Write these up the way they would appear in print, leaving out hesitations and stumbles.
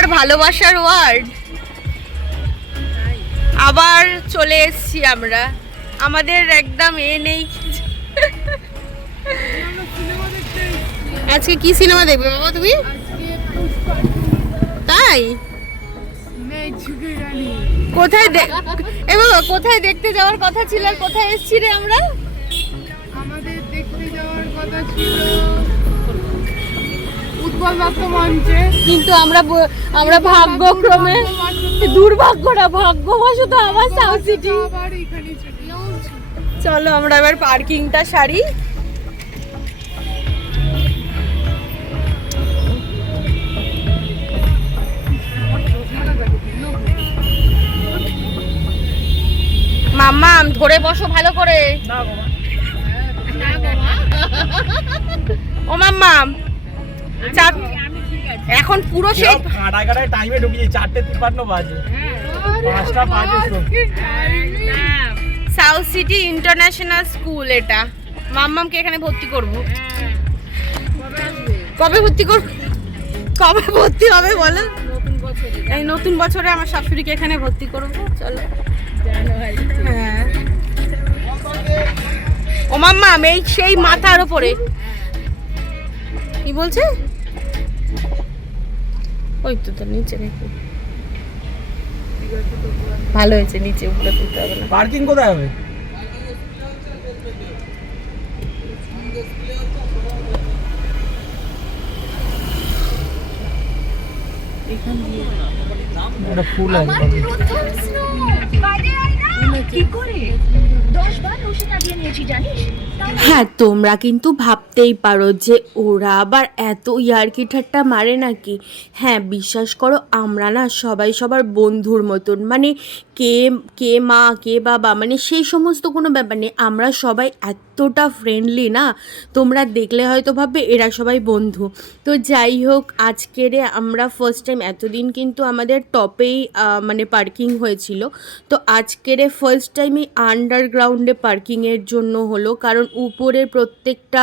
আমার ভালোবাসার ওয়ার্ড। আবার চলে এসেছি আমরা, আমাদের একদম নেই। আজকে কি সিনেমা দেখবে বাবা তুমি? তাই কোথায় কোথায় দেখতে যাওয়ার কথা ছিল আর কোথায় এসেছি রে আমরা? আমাদের দেখতে যাওয়ার কথা ছিল উৎপল দত্ত মঞ্চে, কিন্তু আমরা ভাগ্যক্রমে, দুর্ভাগ্যটা ভাগ্যবশত আবার সাউথ সিটি। চলো আমরা এবার পার্কিংটা সারি। মাম্মা ধরে বসো ভালো করে। ও মাম্মা এখন পুরো সেই কাটাকাটায় টাইমে ঢুকিয়ে 4:53 বাজে, 5টা বাজে। সাউথ সিটি ইন্টারন্যাশনাল স্কুল এটা। মাম্মামকে এখানে ভর্তি করব। কবে ভর্তি করব? কবে ভর্তি হবে বলো? এই নতুন বছরে আমার শাশুড়িকে এখানে ভর্তি করব। চলো হ্যাঁ। ও মাম্মাম এই সেই মাথার উপরে কি বলছে? ওই তো নিচে নাকি? ভালো হয়েছে, নিচে উপরে তুলতে হবে না। পার্কিং কোথায় হবে? এটা ফুল আছে। হ্যাঁ, তোমরা কিন্তু ভাবতেই পারো যে ওরা আবার এত ইয়ার্কি ঠাট্টা মারে নাকি। হ্যাঁ, বিশ্বাস করো আমরা না সবাই সবার বন্ধুর মতন, মানে কে কে মা কে বাবা, মানে সেই সমস্ত কোনো ব্যাপার নেই। আমরা সবাই এতটা ফ্রেন্ডলি না, তোমরা দেখলে হয়তো ভাববে এরা সবাই বন্ধু। তো যাই হোক, আজকেরে আমরা ফার্স্ট টাইম, এতদিন কিন্তু আমাদের টপেই মানে পার্কিং হয়েছিল, তো আজকেরে ফার্স্ট টাইমই আন্ডারগ্রাউন্ডে পার্কিংয়ের জন্য হলো, কারণ উপরের প্রত্যেকটা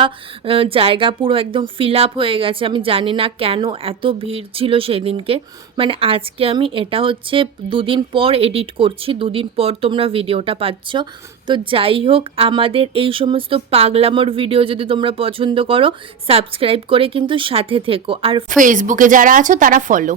জায়গা পুরো একদম ফিল আপ হয়ে গেছে। আমি জানি না কেন এত ভিড় ছিল সেদিনকে। মানে আজকে আমি এটা হচ্ছে 2 দিন পর এডিট করছি, 2 দিন পর তোমরা ভিডিওটা পাচ্ছ। তো যাই হোক, আমাদের এই সমস্ত পাগলামোর ভিডিও যদি তোমরা পছন্দ করো, সাবস্ক্রাইব করে কিন্তু সাথে থেকো, আর ফেসবুকে যারা আছো তারা ফলো।